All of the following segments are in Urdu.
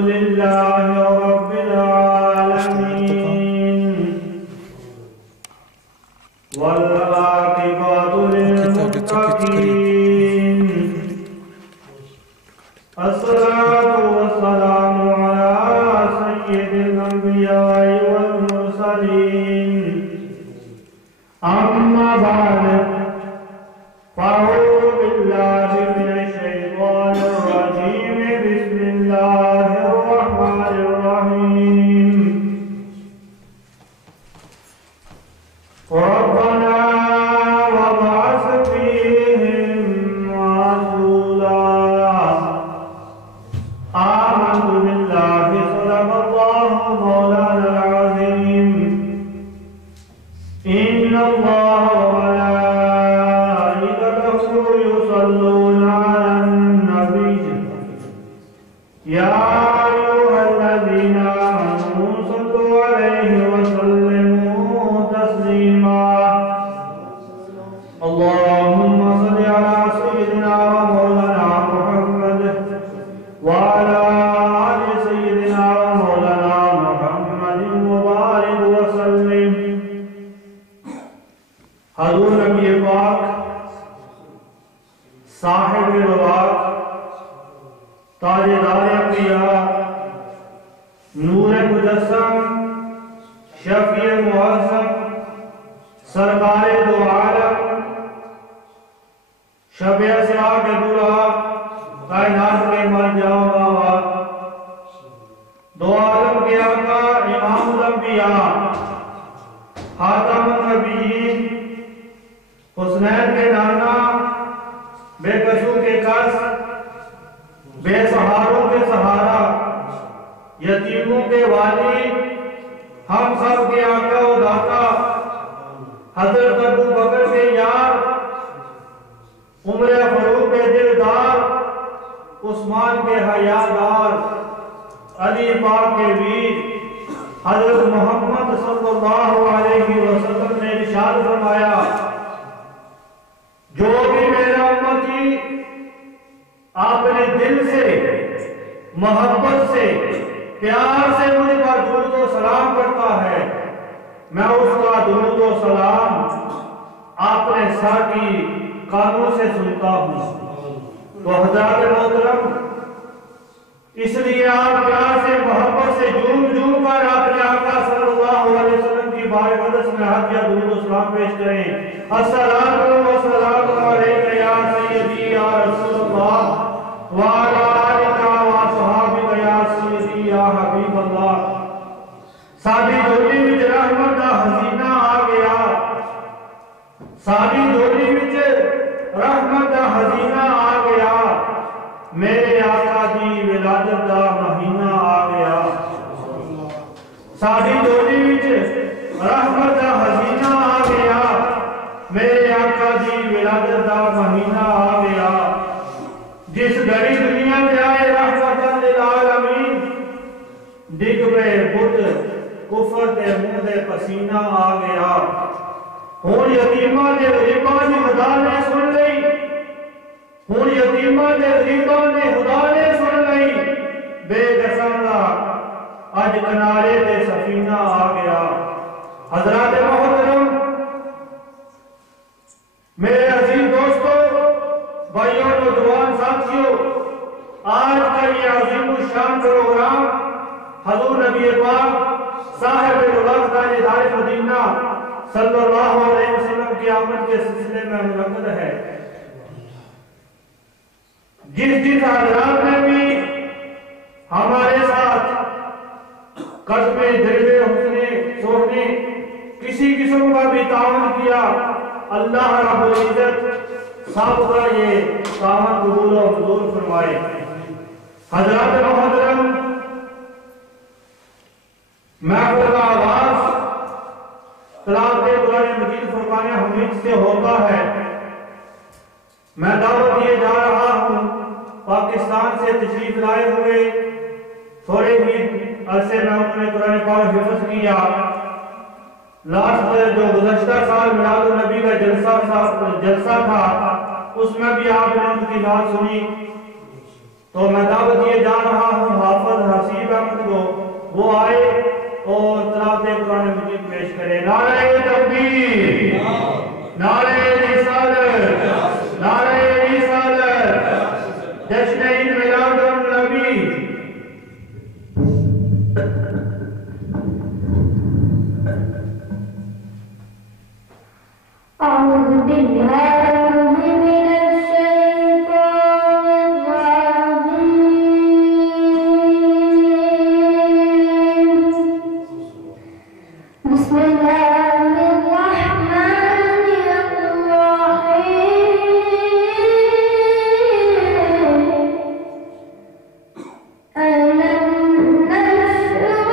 لله رب العالمين والعاقبة للمتقين الصلاة والسلام على سيد الأنبياء والمرسلين أما بعد فأعوذ بالله من الشيطان الرجيم بسم الله الرحمن الرحيم ربنا وابعث فيهم رسولا آمنت بالله صدق الله مولانا العظيم إن الله وملائكته يصلون على النبي يا أيها الذين آمنوا صلوا عليه وسلموا تسليما اللهم صل على سيدنا ومولانا محمد وعلى آل سيدنا ومولانا محمد وبارك وسلم حضور نبی پاک صاحب رواق تاجدار انبیاء نور مجسم شفیع معظم سرکار دو عالم شب اسراء کے دورہ کائنات کے مر جاؤ بابا دو عالم کے آقا امام الانبیاء خاتم النبیین حسنین کے نانا بے کسو کے کس بے سہاروں کے سہارا یتیموں کے والی ہم سب کے آقا و داتا حضرت ابو بکر کے یار عمر فاروق کے دلدار عثمان کے حیادار علی پاک کے ویر حضرت محمد صلی اللہ علیہ وسلم نے ارشاد فرمایا جو بھی میرا امتی اپنے دل سے محبت سے پیار سے مجھ پر درود و سلام کرتا ہے میں اس کا درود و سلام اپنے ساتھی کانوں سے سنتا ہوں تو حضرات محترم اس لیے آپ پیار سے محبت سے جھوم کر اپنے آقا صلی اللہ علیہ وسلم کی بارگاہ میں ہاتھ یا درود و سلام پیش کریں السلام علیکم یا سیدی یا رسول اللہ وعلی آلک و صحابک یا سیدی یا حبیب اللہ ساری جوڑی وچ رحمت دا حسینہ آ گیا ساری جوڑی وچ رحمت دا حسینہ آ گیا میرے آقا دی ولادت دا مہینہ آ گیا ساری جوڑی وچ رحمت دا حسینہ آ گیا میرے آقا دی ولادت دا مہینہ آ گیا جس گھڑی دنیا میں آئے رحمت للعالمین ڈگ پہ بت کفر تے منہ دے پسینہ آ گیا ہون یتیمہ دے غریباں دی خدا نے سن لئی ہون یتیمہ دے غریباں نے خدا نے سن لئی بے قسم دا اج کنارے دے سفینہ آ گیا حضرات محترم میرے عزیز دوستو بھائیوں نوجوان ساتھیوں آج کا یہ عظیم الشان پروگرام حضور نبی پاک صاحب الوقت تاجدار مدینہ صلی اللہ علیہ وسلم کی آمد کے سلسلے میں منعقد ہے جس حضرات نے بھی ہمارے ساتھ قدم دربے حسنے سوچنے کسی قسم کا بھی تعاون کیا اللہ رب العزت سب کا یہ تعاون قبول و منظور فرمائے حضرات محترم محفل کا آغاز تلاوت قرآن مجید فرقان حمید سے ہوتا ہے میں دعوت دیے جا رہا ہوں پاکستان سے تشریف لائے ہوئے تھوڑے ہی عرصے میں انہوں نے قرآن پاک حفظ کیا لاسٹ جو گزشتہ سال میلاد النبی کا جلسہ تھا اس میں بھی آپ نے ان کی بات سنی تو میں دعوت دیے جا رہا ہوں حافظ حسیب احمد کو، وہ آئے اور تلاوت قرآن مجید پیش کرے۔ نعرہ تکبیر، نعرہ رسالت، نعرہ رسالت، جشن عید میلاد النبی۔ أعوذ بالله من الشيطان الرجيم، بسم الله الرحمن الرحيم، ألم نشرح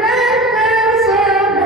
لك صدرك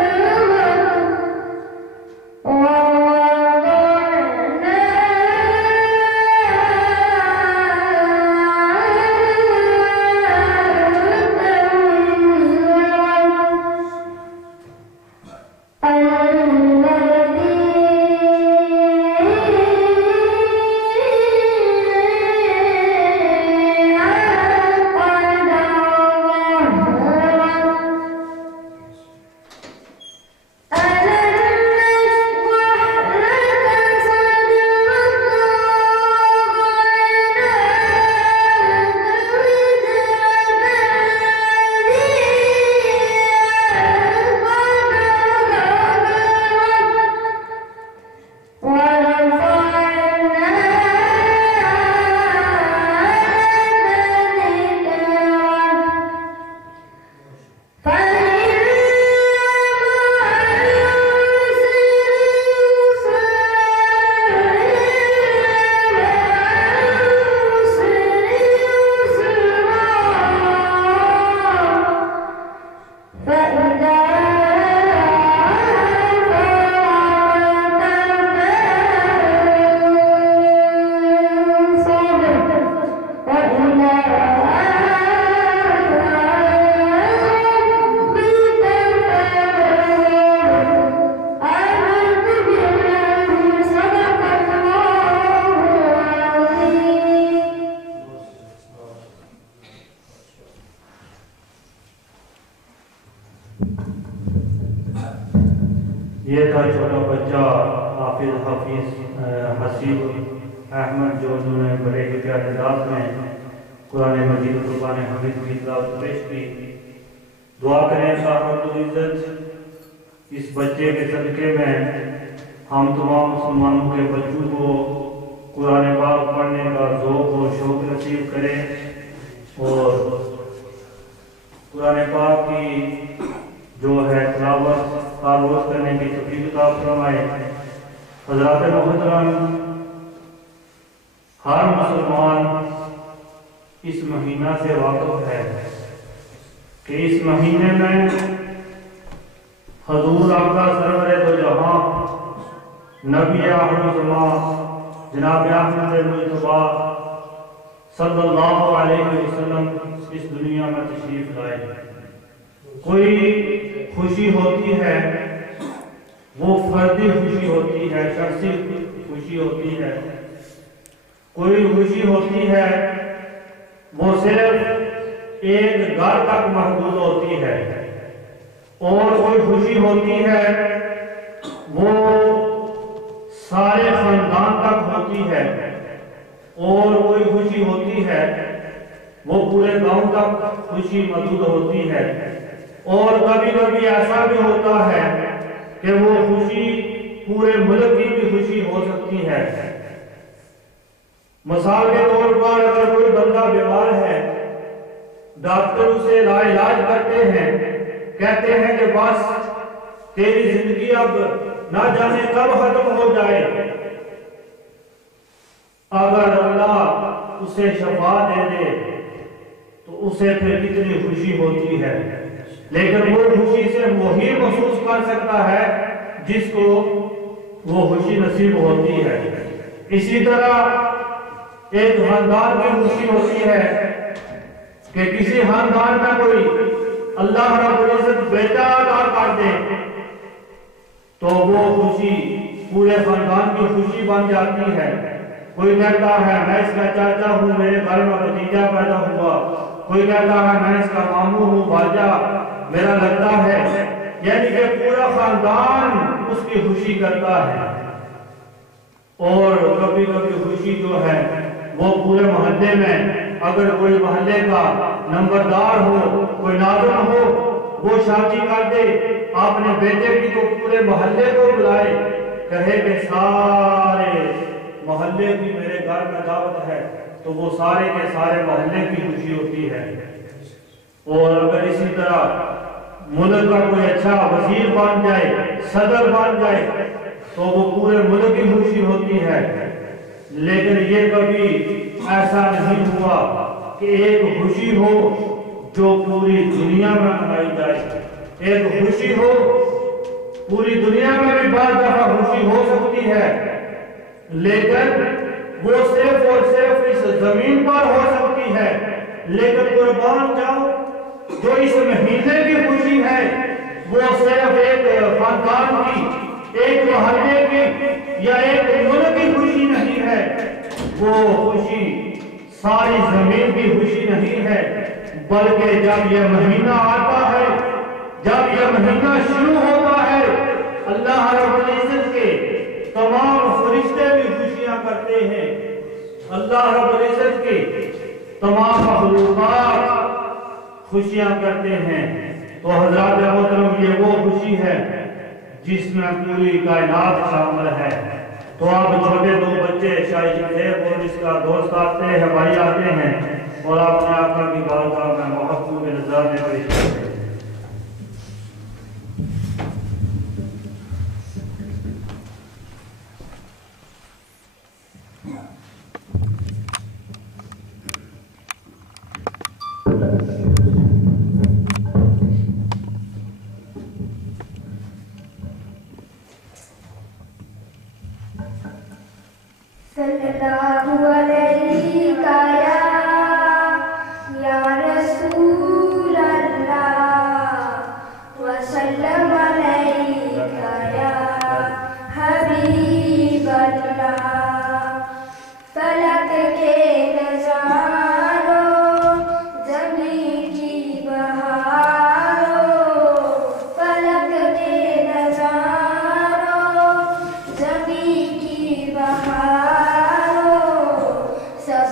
یہ تھا چھوٹا بچہ حافظ حسیب احمد، جو انہوں نے بڑے ہی پیارے انداز میں قرآن مجید قربان حمید کی تلاوت پیش کی۔ دعا کریں اللہ رب العزت اس بچے کے صدقے میں ہم تمام مسلمانوں کے بچوں کو قرآن پاک پڑھنے کا ذوق و شوق نصیب کرے اور قرآن پاک کی جو ہے تلاوت تعارف کرنے کی توفیق عطا فرمائے۔ حضرات محترم، ہر مسلمان اس مہینہ سے واقف ہے کہ اس مہینے میں حضور آقا سرور دو جہاں نبی احمد جناب احمد مصطفیٰ صلی اللہ علیہ وسلم اس دنیا میں تشریف لائے۔ کوئی خوشی ہوتی ہے وہ فردی خوشی ہوتی ہے، شخصی خوشی ہوتی ہے۔ کوئی خوشی ہوتی ہے وہ صرف ایک گھر تک محدود ہوتی ہے، اور کوئی خوشی ہوتی ہے وہ سارے خاندان تک ہوتی ہے، اور کوئی خوشی ہوتی ہے وہ پورے گاؤں تک خوشی محدود ہوتی ہے، اور کبھی کبھی ایسا بھی ہوتا ہے کہ وہ خوشی پورے ملک کی بھی خوشی ہو سکتی ہے۔ مثال کے طور پر اگر کوئی بندہ بیمار ہے، ڈاکٹر اسے علاج کرتے ہیں، کہتے ہیں کہ بس تیری زندگی اب نہ جانے کب ختم ہو جائے۔ اگر اللہ اسے شفا دے دے تو اسے پھر کتنی خوشی ہوتی ہے، لیکن وہ خوشی سے وہی محسوس کر سکتا ہے جس کو وہ خوشی نصیب ہوتی ہے۔ اسی طرح ایک خاندان کی خوشی ہوتی ہے کہ کسی خاندان میں کوئی اللہ رب العزت بیٹا عطا کر دے تو وہ خوشی پورے خاندان کی خوشی بن جاتی ہے۔ کوئی کہتا ہے میں اس کا چاچا ہوں، میرے گھر میں بھتیجا پیدا ہوا، کوئی کہتا ہے میں اس کا ماموں ہوں، بھاجا میرا لگتا ہے، یعنی کہ پورا خاندان اس کی خوشی کرتا ہے۔ اور کبھی کبھی خوشی جو ہے وہ پورے محلے میں، اگر کوئی محلے کا نمبردار ہو، کوئی ناظم ہو، وہ شادی کر دے اپنے بیٹے کی، تو پورے محلے کو بلائے، کہے کہ سارے محلے کی میرے گھر میں دعوت ہے، تو وہ سارے کے سارے محلے کی خوشی ہوتی ہے۔ اور اگر اسی طرح ملک کا کوئی اچھا وزیر بن جائے، صدر بن جائے، تو وہ پورے ملک کی خوشی ہوتی ہے۔ لیکن یہ کبھی ایسا نہیں ہوا کہ ایک خوشی ہو جو پوری دنیا میں منائی جائے۔ ایک خوشی ہو پوری دنیا میں بھی بعض دفعہ خوشی ہو سکتی ہے، لیکن وہ صرف اور صرف اس زمین پر ہو سکتی ہے۔ لیکن قربان جاؤ، جو اس مہینے کی خوشی ہے وہ صرف ایک خاندان کی، ایک محلے کی یا ایک ملک کی خوشی نہیں ہے، وہ خوشی ساری زمین کی خوشی نہیں ہے، بلکہ جب یہ مہینہ آتا ہے، جب یہ مہینہ شروع ہوتا ہے، اللہ رب العزت کے تمام فرشتے بھی خوشیاں کرتے ہیں، اللہ رب العزت کے تمام مخلوقات خوشیاں کرتے ہیں۔ تو حضرات محترم، یہ وہ خوشی ہے جس میں پوری کائنات شامل ہے۔ تو آپ چھوٹے دو بچے شاہد زیب اور اس کا دوست آتے ہیں، بھائی آتے ہیں، اور آپ نے آقا کی بارگاہ میں محبوب نظر میں پیش کرتے ہیں۔ صلی اللہ علیہ یا رسول اللہ وسلم علیہ یا حبیب اللہ۔ فلک کے نظاروں، زمین کی بہاروں، فلک کے نظاروں، زمین کی بہاروں، سب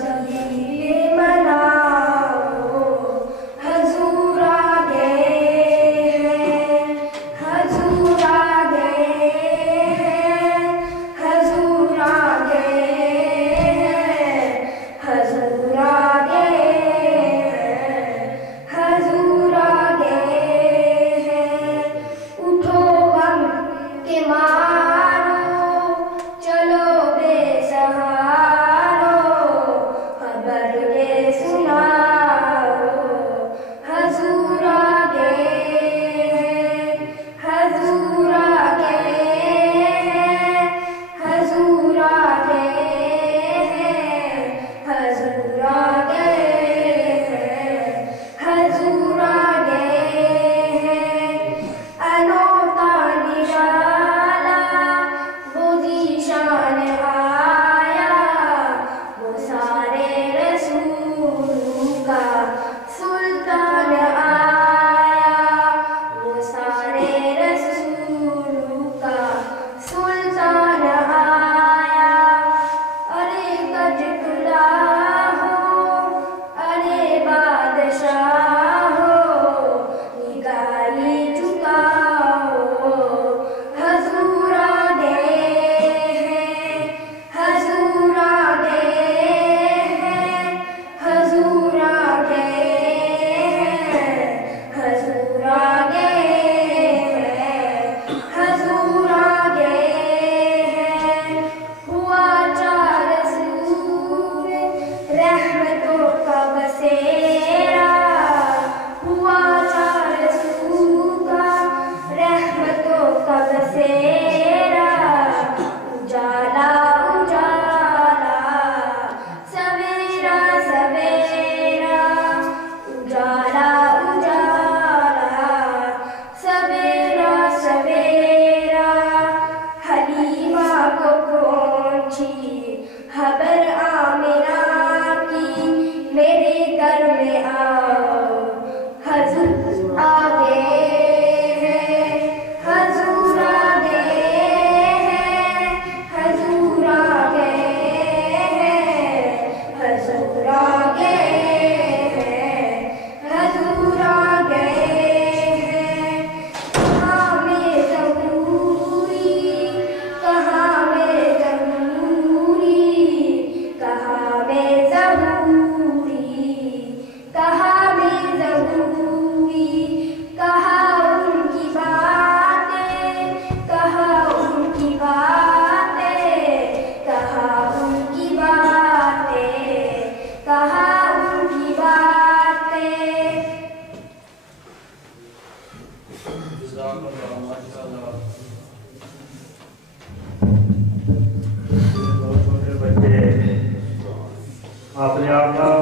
اپنے آقا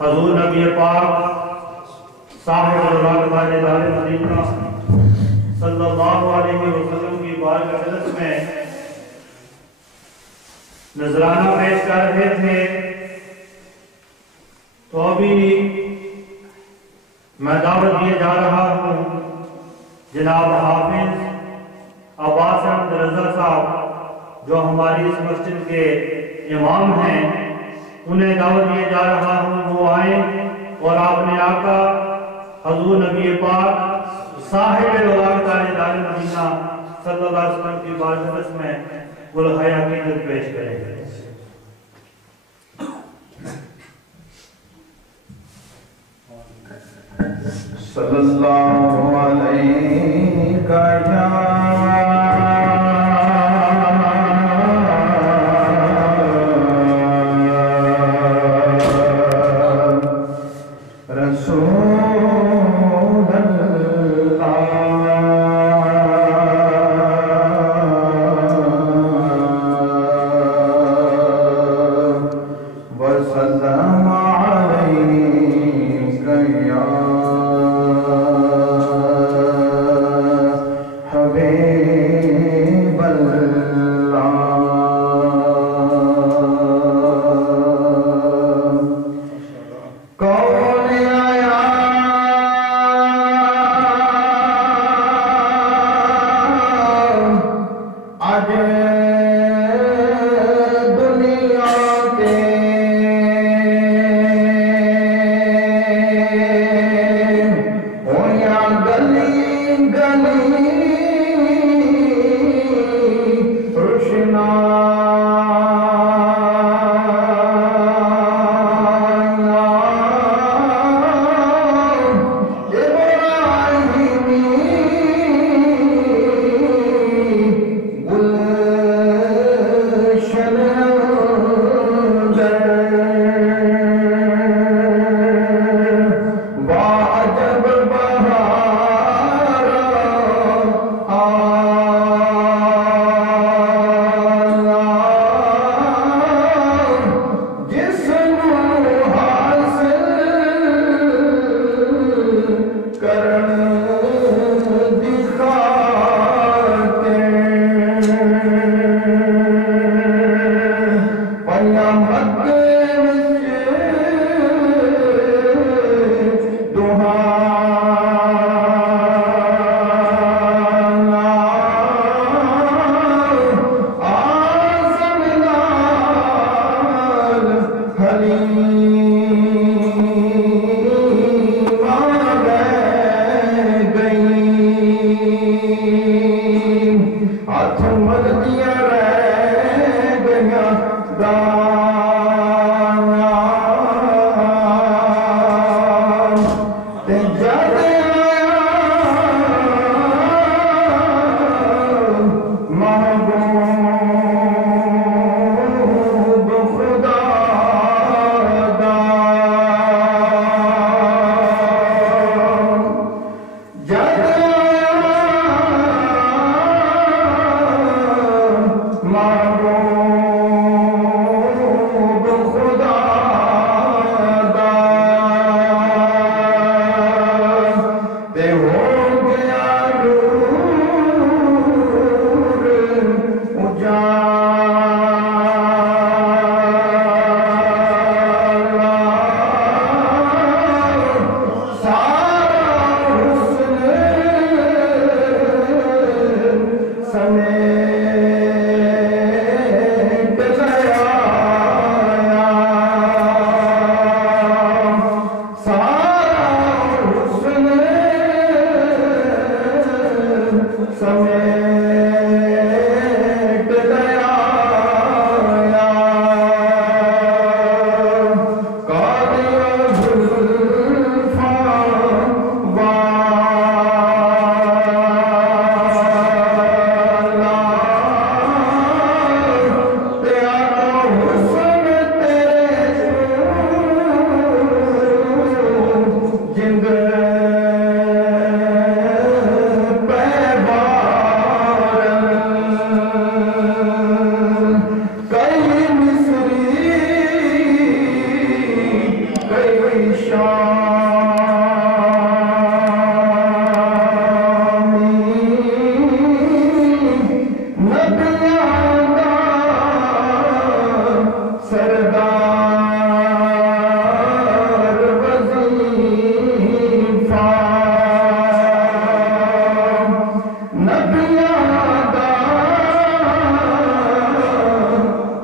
حضور نبی پاک صاحب الرحمت تاجدار مدینہ صلی اللہ علیہ وسلم کی بارگاہ اقدس میں نذرانہ پیش کر رہے تھے، تو ابھی میں دعوت دیے جا رہا ہوں جناب حافظ عباس احمد رضا صاحب جو ہماری اس مسجد کے امام ہیں، انہیں دعوت دیے جا رہا ہوں وہ آئیں اور اپنے آقا حضور نبی پاک صاحب الولاء تاجدار مدینہ صلی اللہ علیہ وسلم کی بارگاہ اقدس میں گلہائے عقیدت پیش کریں۔ صلی اللہ علیہ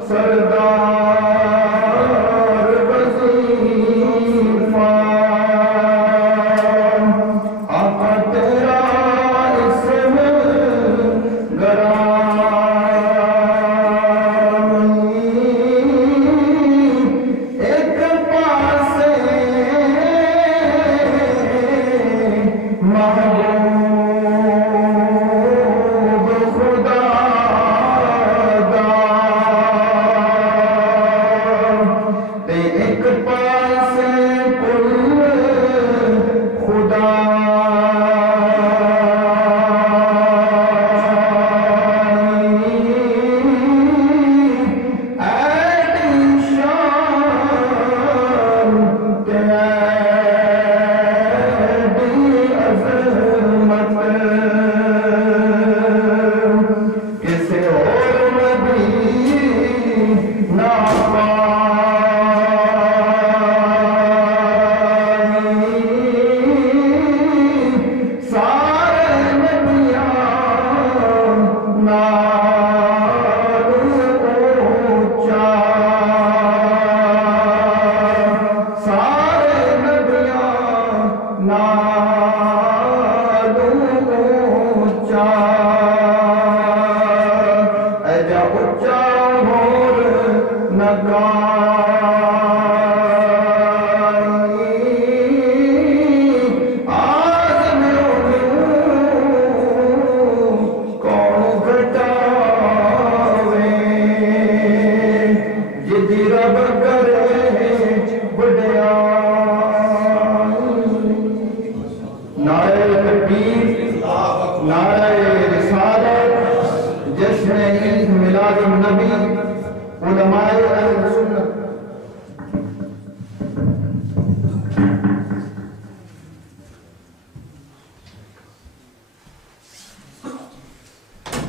سردار وظیفہ آقا تیرا اسم گرامی ایک پاس محبوب خدا دا تے ایک پاس کل خدا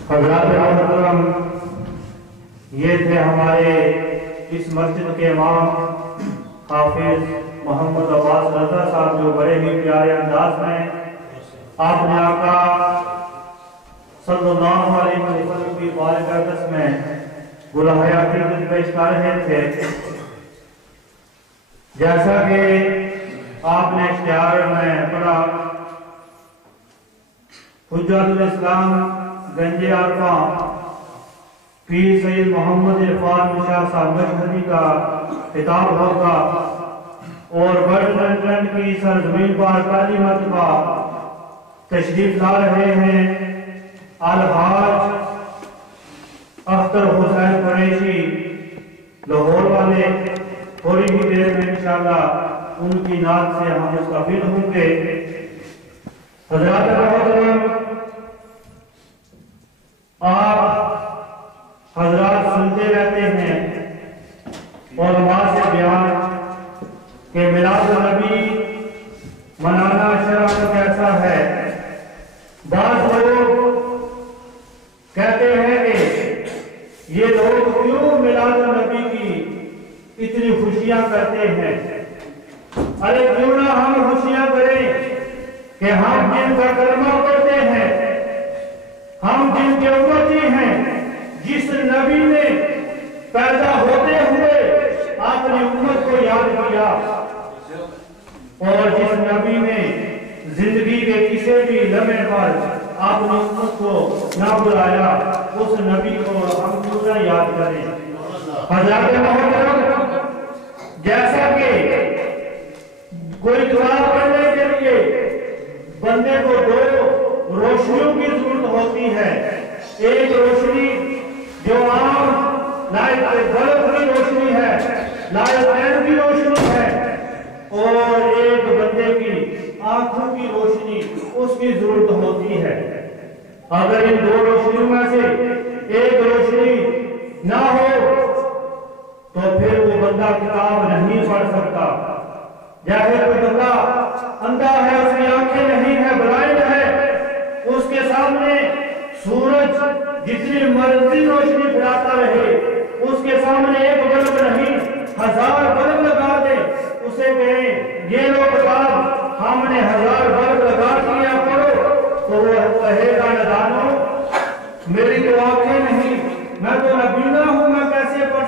حضرات محترم، یہ تھے ہمارے اس مسجد کے امام حافظ محمد عباس رضا صاحب، جو بڑے ہی پیارے انداز میں آپ نے آقا صلی اللہ علیہ وسلم کی بارگاہ میں گلہیاتی پیش کر رہے تھے۔ جیسا کہ آپ نے اشتہار میں پڑھا، حجت الاسلام گنج عرفہ پیر سید محمد عرفان شاہ صاحب مشہدی کا خطاب ہوگا، اور برطرن کی سرزمین پر پہلی مرتبہ تشریف لا رہے ہیں الحاج اختر حسین قریشی لاہور والے۔ تھوڑی ہی دیر میں انشاءاللہ ان کی نعت سے ہم مستفید ہوں گے۔ حضرات محترم، آپ حضرات سنتے رہتے ہیں علماء سے بیان کہ میلاد النبی منانا شرع کیسا ہے۔ بعض لوگ کہتے ہیں کہ یہ لوگ کیوں میلاد النبی کی اتنی خوشیاں کرتے ہیں؟ ارے کیوں نہ ہم خوشیاں کریں کہ ہم جن کا کلمہ پڑھتے ہیں، ہم جن کے امتی ہیں، جس نبی نے پیدا ہوتے ہوئے اپنی امت کو یاد کیا، اور جس نبی نے زندگی کے کسی بھی لمحے پر اپنی امت کو نہ بلایا، اس نبی کو ہم کیوں نہ یاد کریں۔ حضرات محترم، جیسا کہ کوئی دعا کرنے کے لیے بندے کو دو روشنیوں کی ضرورت ہوتی ہے، ایک روشنی جو عام لائٹ بلب کی روشنی ہے، لائٹ فین کی روشنی ہے، اور ایک بندے کی آنکھوں کی روشنی اس کی ضرورت ہوتی ہے۔ اگر ان دو روشنیوں میں سے ایک روشنی نہ ہو تو پھر وہ بندہ کتاب نہیں پڑھ سکتا۔ جیسے کوئی بندہ اندھا ہے، اس کی آنکھیں نہیں ہے، بلائنڈ ہے، اس کے سامنے سورج جتنی مرضی روشنی پھیلاتا رہے، اس کے سامنے ایک بلب نہیں 1000 بلب لگا دے، اسے کہیں یہ لو کتاب ہم نے 1000 بلب لگا دیا پڑھو، تو وہ کہے گا ندانو میری تو آنکھیں نہیں، میں تو نبینا ہوں، میں کیسے پڑھ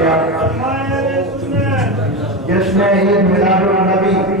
گیا جشن عید میلاد النبی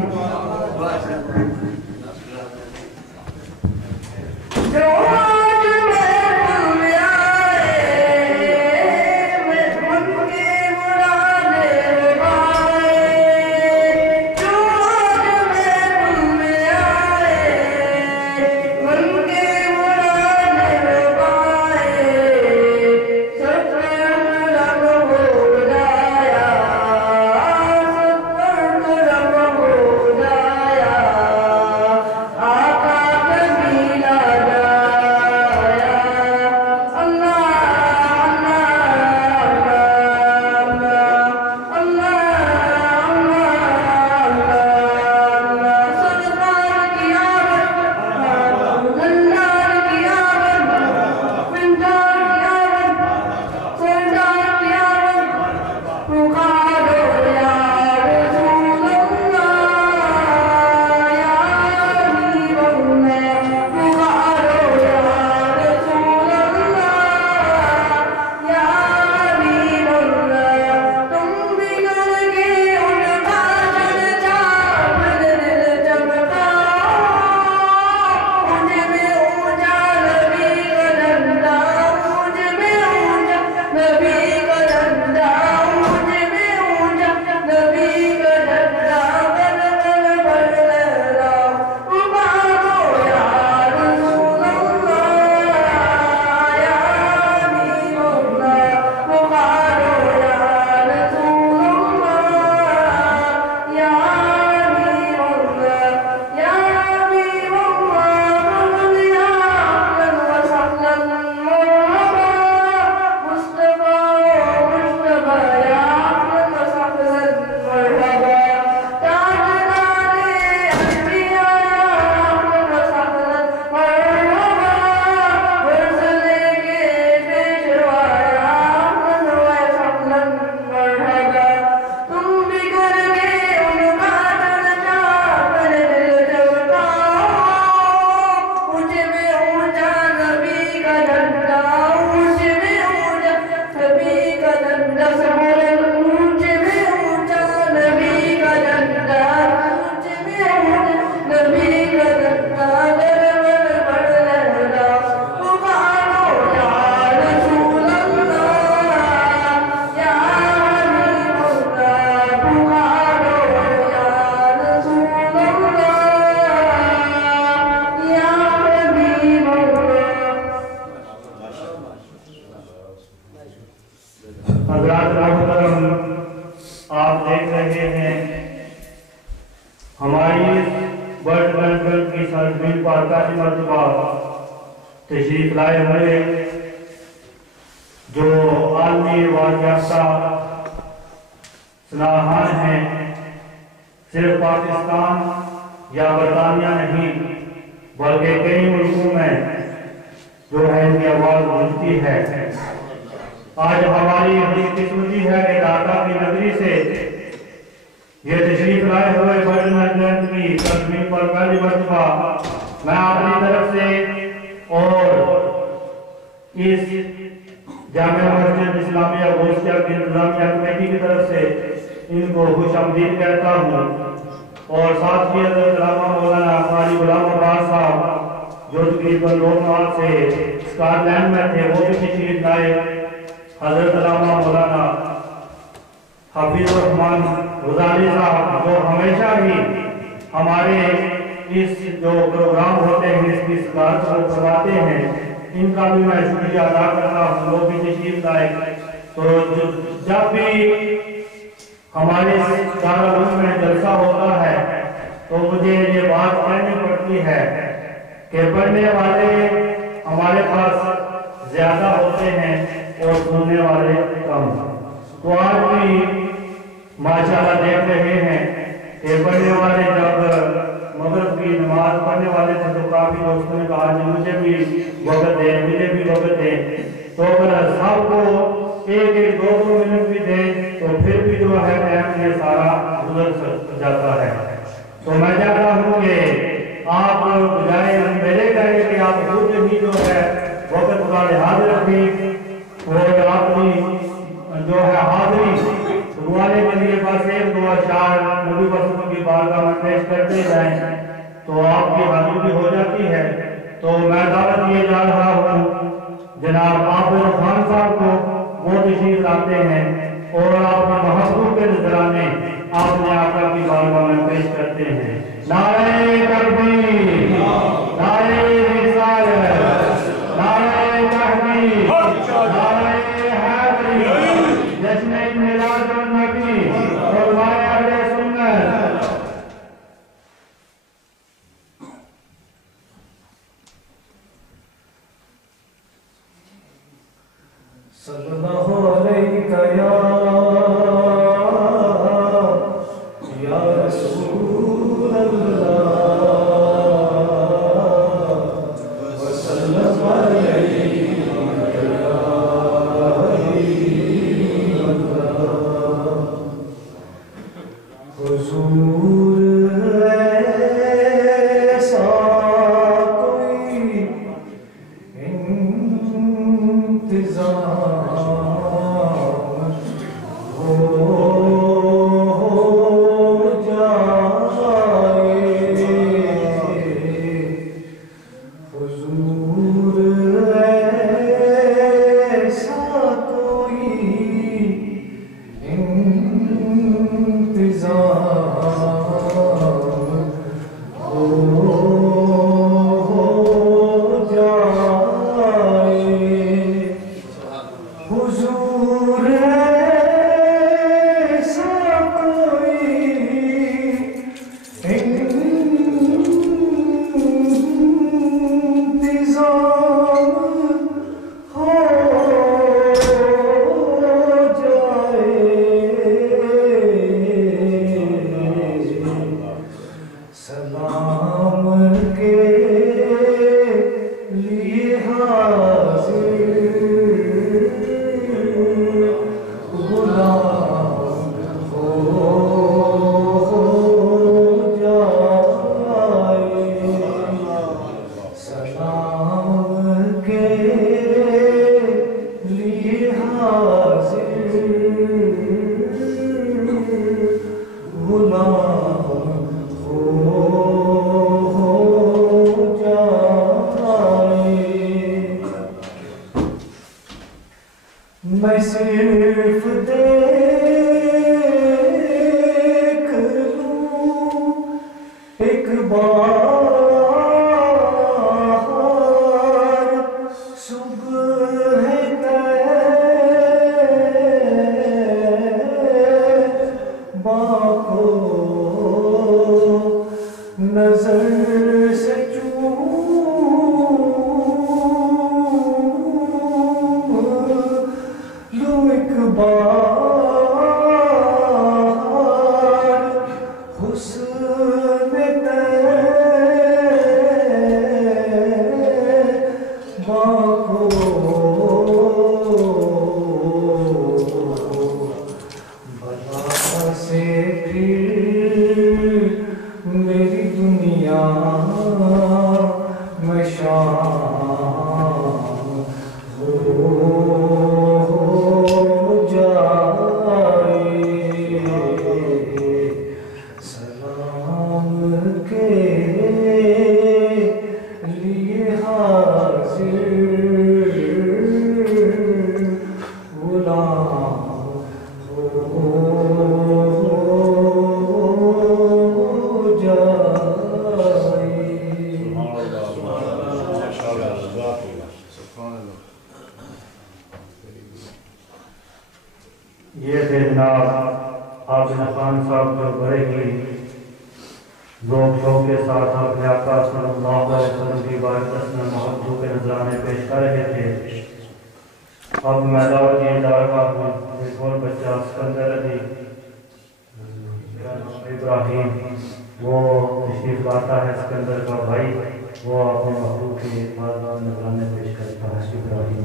آپ دیکھ رہے ہیں ہماری ورلڈ کانفرنس کی سرزمین پر پہلی مرتبہ تشریف لائے ہوئے جو عالمی ایوارڈ یافتہ صلاحان ہیں، صرف پاکستان یا برطانیہ نہیں بلکہ کئی ملکوں میں جو ہے ان کی آواز گونجتی ہے۔ آج ہماری خوش قسمتی ہے کہ ڈھاکہ کی نگری سے یہ تشریف لائے ہوئے ورلڈ کانفرنس کی سرزمین پر پہلی مرتبہ میں اپنی طرف سے اور اس جامعہ مسجد اسلامیہ گوشتیہ کی انتظامیہ کمیٹی کی طرف سے ان کو خوش آمدید کہتا ہوں، اور ساتھ ہی حضرت علامہ مولانا قاری غلام عباس صاحب جو تقریباً 2 سال سے اسکاٹ لینڈ میں تھے وہ بھی تشریف لائے، حضرت علامہ مولانا حفیظ الرحمان غزالی صاحب جو ہمیشہ ہی ہمارے اس جو پروگرام ہوتے ہیں اس کی صدارت کو کرواتے ہیں، ان کا بھی میں شکریہ ادا کرتا ہوں، وہ بھی تشریف لائے۔ تو جب بھی ہمارے دارالعلوم میں جلسہ ہوتا ہے تو مجھے یہ بات کہنی پڑتی ہے کہ پڑھنے والے ہمارے پاس زیادہ ہوتے ہیں اور سننے والے کم۔ تو آج بھی ماشاءاللہ دیکھ رہے ہیں کہ پڑھنے والے جب مغرب کی نماز پڑھنے والے تھے تو کافی دوستوں نے کہا کہ مجھے بھی وقت دیں، مجھے بھی وقت دیں، تو اگر سب کو 1-2 منٹ بھی دیں تو پھر بھی جو ہے ٹائم یہ سارا گزر جاتا ہے۔ تو میں چاہتا ہوں کہ آپ بجائے میرے کہے کہ آپ خود ہی جو ہے وقت کا لحاظ رکھیں اور اپنی جو ہے حاضری دعانے کے لیے بس ایک دو اشعار نبی وسلم کی بارگاہ میں پیش کرتے جائیں تو آپ کی حاضری ہو جاتی ہے. تو میں دعوت دیے جا رہا ہوں جناب عابد خان صاحب کو، وہ تشریف لاتے ہیں اور آپ کے محبوب کے نذرانے آپ نے آقا کی بارگاہ میں پیش کرتے ہیں. نعرہ تکبیر، نعرہ رسالت، نعرہ تحقیق، نعرہ حیدری، جشن میلاد النبی اور اہل سنت. صلی اللہ علیہ یا رسول اللہ وسلم علیہ یا حبیب اللہ. حضور ایسا کوئی انتظام میں صرف دیکھ لوں ایک بار صبح طیبہ کو نظر سے میری دنیا میں شام ہو جائے. سلام کے لیے حاضر غلام ہو یہ تھے جناب عابد خان صاحب جو بڑے ہی ذوق شوق کے ساتھ اپنے آقا صلی اللہ علیہ وسلم کی بارگاہ میں محبوب کے نذرانے پیش کر رہے تھے. اب میں دعوت دیے جا رہا ہوں ایک اور بچہ سکندر علی ابراہیم، وہ تشریف لاتا ہے، سکندر کا بھائی، وہ اپنے محبوب کی بارگاہ میں نذرانے پیش کرتا ہے. ابراہیم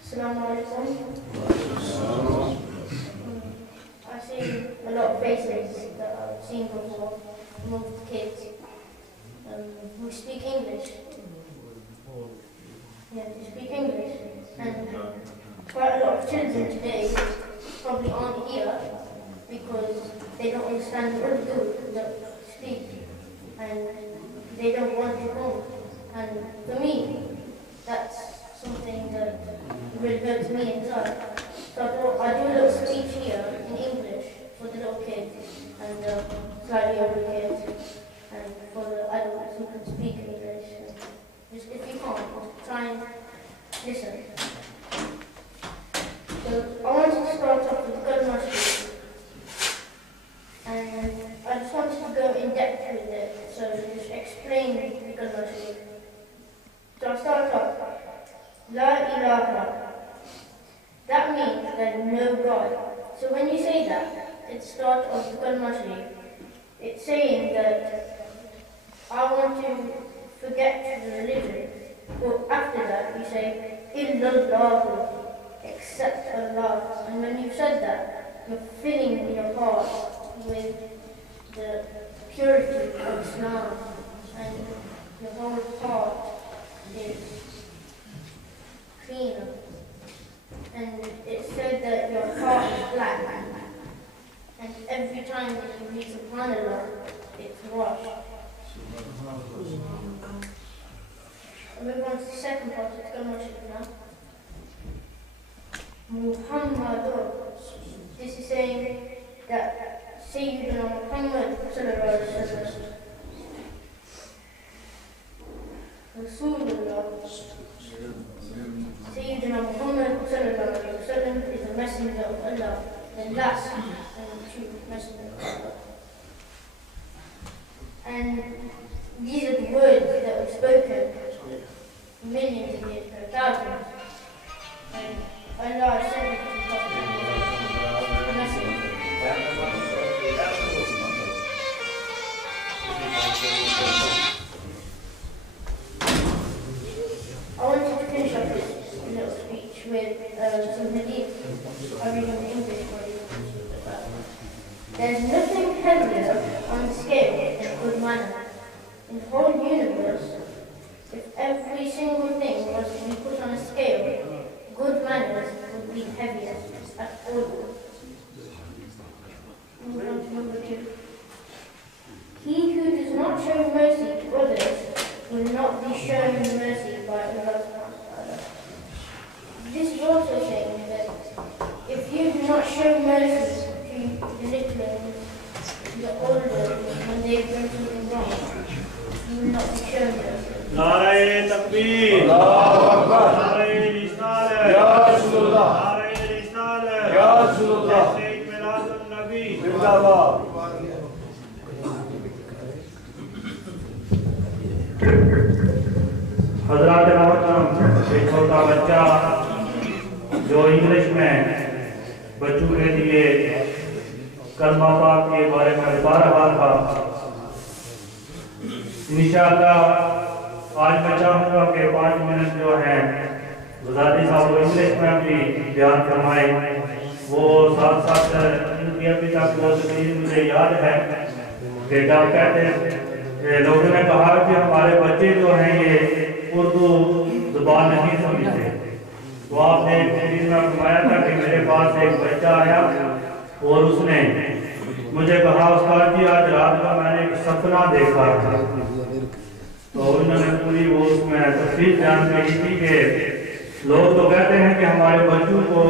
السلام علیکم. seen before amongst kids who speak English. Yeah, they speak English. And quite a lot of children today probably aren't here because they don't understand Urdu that speak, and they don't want to come. And for me, that's something that really hurts me inside. So I thought I'd do a little speech here in English for the little kids and slightly older kids, and for the adults who can speak English. Just if you can't, try and listen. So I wanted to start off with Kalma Sharif, and I just wanted to go in depth with it, so just explain the Kalma Sharif. So I'll start off, La ilaha. That means there's no God. So when you say that, at the start of the Kalma Sharif, it's saying that I want to forget the religion, but after that we say, Illallah, except Allah. And when you've said that, you're filling your heart with the purity of Islam, and your whole heart is cleaner. And it said that your heart is black, and every time that you read Subhanallah, it's washed. I'll move on to the second part of the Kalma Sharif now. Muhammadur. This is saying that Sayyidina Muhammad sallallahu alaihi wasallam, Rasulullah, Sayyidina Muhammad sallallahu alaihi wasallam is the messenger of Allah, the last and true messenger of Allah. And these are the words that were spoken millions of years ago, thousands. And Allah sent it to the Prophet, the messenger. I wanted to finish up this little speech with some hadith I read in English for you. There's nothing heavier on the scale than good manner. In the whole universe, if every single thing was to be put on a scale, good manners would be heaviest at all. Move on to number 2. He who does not show mercy to others will not be shown mercy by Allah. This is also saying that if you do not show mercy to the little, the older, when they do something wrong, you will not be shown mercy. Nare Takbir, Allahu Akbar, Nare Risalah, Ya Rasulullah, Nare Risalah, Ya Rasulullah, Sayyid Miladun Nabi, Zindabad. حضرات محترم، ایک چھوٹا بچہ جو انگلش میں بچوں کے لیے کلمہ پاک کے بارے میں بتا رہا تھا، انشاءاللہ آج میں چاہوں گا کہ 5 منٹ جو ہیں غزالی صاحب کو انگلش میں بھی بیان فرمائیں. وہ ساتھ ساتھ ان کی ابھی تک وہ تقریر مجھے یاد ہے کہ جب کہتے لوگوں نے کہا کہ ہمارے بچے جو ہیں یہ اردو زبان نہیں سمجھتے، تو آپ نے ایک تقریر میں فرمایا تھا کہ میرے پاس ایک بچہ آیا اور اس نے مجھے کہا استاد جی آج رات کا میں نے ایک سپنا دیکھا تھا. تو انہوں نے پوری وہ اس میں تفصیل بیان کی تھی کہ لوگ تو کہتے ہیں کہ ہمارے بچوں کو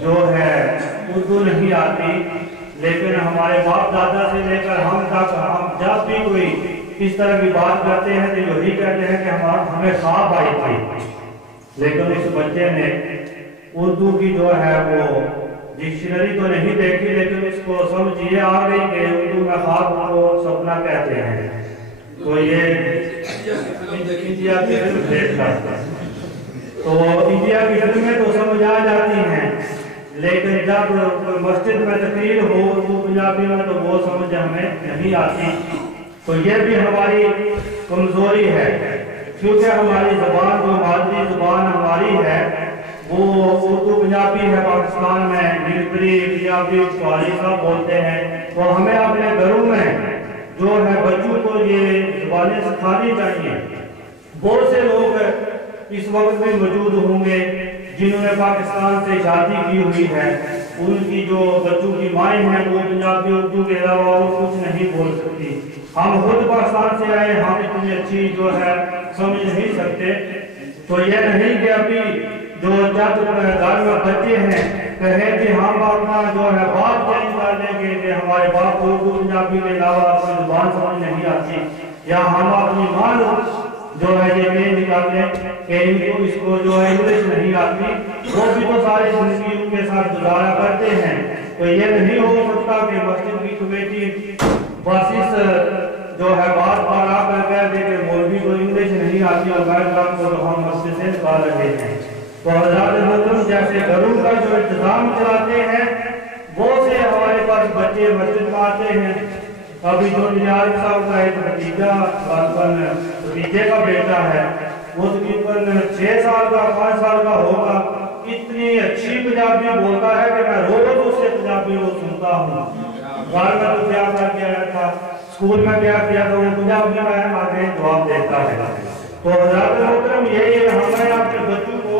جو ہے اردو نہیں آتی، لیکن ہمارے باپ دادا سے لے کر ہم تک ہم جب بھی کوئی اس طرح کی بات کرتے ہیں تو یہی کہتے ہیں کہ ہمیں خواب آئی تھی. لیکن اس بچے نے اردو کی جو ہے وہ ڈکشنری تو نہیں دیکھی، لیکن اس کو سمجھ یہ آ گئی کہ اردو میں خواب کو سپنا کہتے ہیں. تو یہ انڈیا کی فلم دیکھتا تھا، تو انڈیا کی فلمیں تو سمجھ آ جاتی ہیں، لیکن جب مسجد میں تقریر ہو اردو پنجابی میں تو وہ سمجھ ہمیں نہیں آتی. تو یہ بھی ہماری کمزوری ہے، کیونکہ ہماری زبان جو مادری زبان ہماری ہے وہ اردو پنجابی ہے پاکستان میں، نیلپری پنجابی سوالی صاحب بولتے ہیں، تو ہمیں اپنے گھروں میں جو ہے بچوں کو یہ زبانیں سکھانی چاہیے۔ بہت سے لوگ اس وقت میں موجود ہوں گے جنہوں نے پاکستان سے شادی کی ہوئی ہے، ان کی جو بچوں کی مائیں ہیں وہ پنجابی اردو کے علاوہ اور کچھ نہیں بول سکتی۔ ہم خود پاکستان سے آئے، ہم اتنی اچھی جو ہے سمجھ نہیں سکتے، تو یہ نہیں کہ ابھی جو چند گھر میں بچے ہیں کہیں کہ ہم اپنا جو ہے بات چینج کر دیں گے کہ ہمارے باپ کو اردو پنجابی کے علاوہ اپنی زبان سمجھ نہیں آتی، یا ہم اپنی ماں جو ہے یہ نہیں نکالتے کہ ان کو اس کو جو ہے انگلش نہیں آتی، وہ بھی تو ساری زندگی ان کے ساتھ گزارا کرتے ہیں۔ تو یہ نہیں ہو سکتا کہ مسجد کی کمیٹی بس اس جو ہے بات بار آ کر کہہ دے کہ مولوی کو انگلش نہیں آتی اور غیر کام کو تو ہم مسجد سے نکال رہے ہیں۔ تو حضرات محترم جیسے گھروں کا جو انتظام چلاتے ہیں، بہت سے ہمارے پاس بچے مسجد میں آتے ہیں۔ ابھی جو نیاز صاحب کا ایک بھتیجے کا بیٹا ہے، وہ تقریباً 6 سال کا 5 سال کا ہوگا، اتنی اچھی پنجابی بولتا ہے کہ میں روز اس سے پنجابی وہ سنتا ہوں۔ گھر میں تو کیا کر کے آیا تھا، اسکول میں کیا کیا تو وہ پنجابی میں آگے جواب دیتا ہے۔ تو حضرات محترم یہ ہمیں اپنے بچوں کو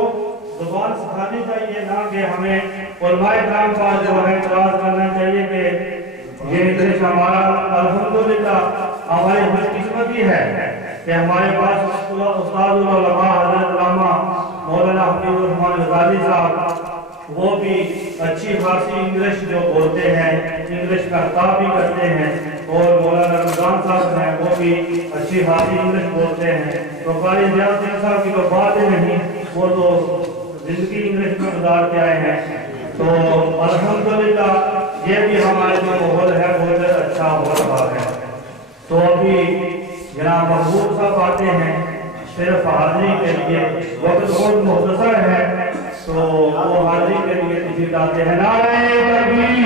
زبان سکھانی چاہیے، نہ کہ ہمیں علماء کرام کا جو ہے اعتراض کرنا چاہیے کہ یہ انگلش ہمارا الحمدللہ ہماری خوش قسمتی ہے کہ ہمارے پاس استاد العلماء حضرت علامہ مولانا حفیظ الرحمن غزالی صاحب، وہ بھی اچھی خاصی انگلش جو بولتے ہیں، انگلش کا خطاب بھی کرتے ہیں، اور مولانا رمضان صاحب ہیں وہ بھی اچھی خاصی انگلش بولتے ہیں۔ تو قاری زیاد سنگھ صاحب کی تو بات ہی نہیں، وہ تو زندگی انگلش میں گزار کے آئے ہیں۔ تو الحمدللہ یہ بھی ہمارے جو ماحول ہے بہت اچھا ہو رہا ہے۔ تو ابھی جناب محبوب صاحب آتے ہیں صرف حاضری کے لیے، وقت بہت مختصر ہے، تو وہ حاضری کے لیے تشریف لاتے ہیں۔ نعرہ تکبیر